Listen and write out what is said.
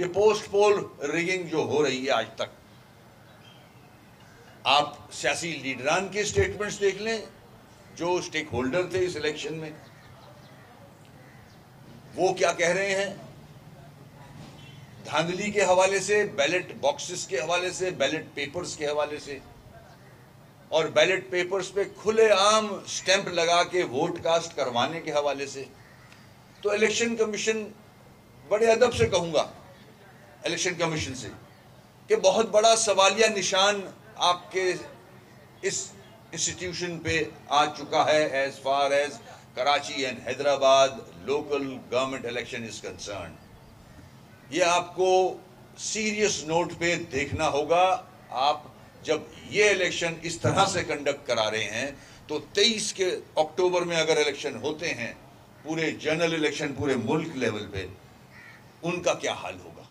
ये post poll rigging जो हो रही है आज तक, आप सियासी लीडरान के स्टेटमेंट्स देख लें जो स्टेक होल्डर थे इस इलेक्शन में, वो क्या कह रहे हैं धांधली के हवाले से, बैलेट बॉक्सेस के हवाले से, बैलेट पेपर्स के हवाले से, और बैलेट पेपर्स पे खुलेआम स्टैंप लगा के वोट कास्ट करवाने के हवाले से। तो इलेक्शन कमीशन, बड़े अदब से कहूंगा इलेक्शन कमीशन से, कि बहुत बड़ा सवालिया निशान आपके इस इंस्टीट्यूशन पे आ चुका है as far as Karachi and Hyderabad local government election is concern. ये आपको सीरियस नोट पे देखना होगा। आप जब ये इलेक्शन इस तरह से कंडक्ट करा रहे हैं तो 23 के अक्टूबर में अगर इलेक्शन होते हैं, पूरे जनरल इलेक्शन पूरे मुल्क लेवल पे, उनका क्या हाल होगा।